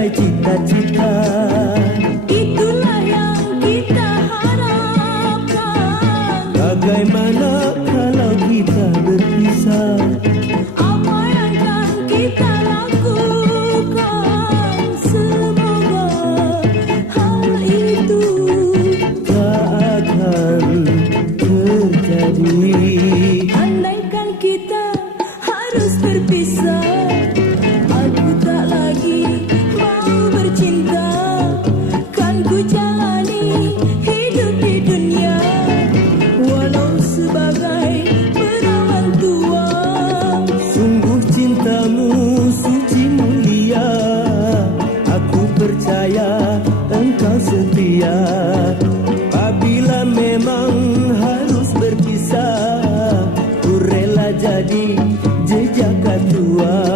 mencapai cita-cita. Itulah yang kita harapkan. Bagaimana kalau kita berpisah? Apa yang akan kita lakukan? Semoga hal itu tak akan terjadi. andaikan kita harus berpisah, aku tak lagi mau bercinta. Kan ku jalani hidup di dunia, walau sebagai perawan tua. Sungguh cintamu suci mulia, aku percaya engkau setia. Apabila memang harus berpisah, ku rela jadi jejak tua.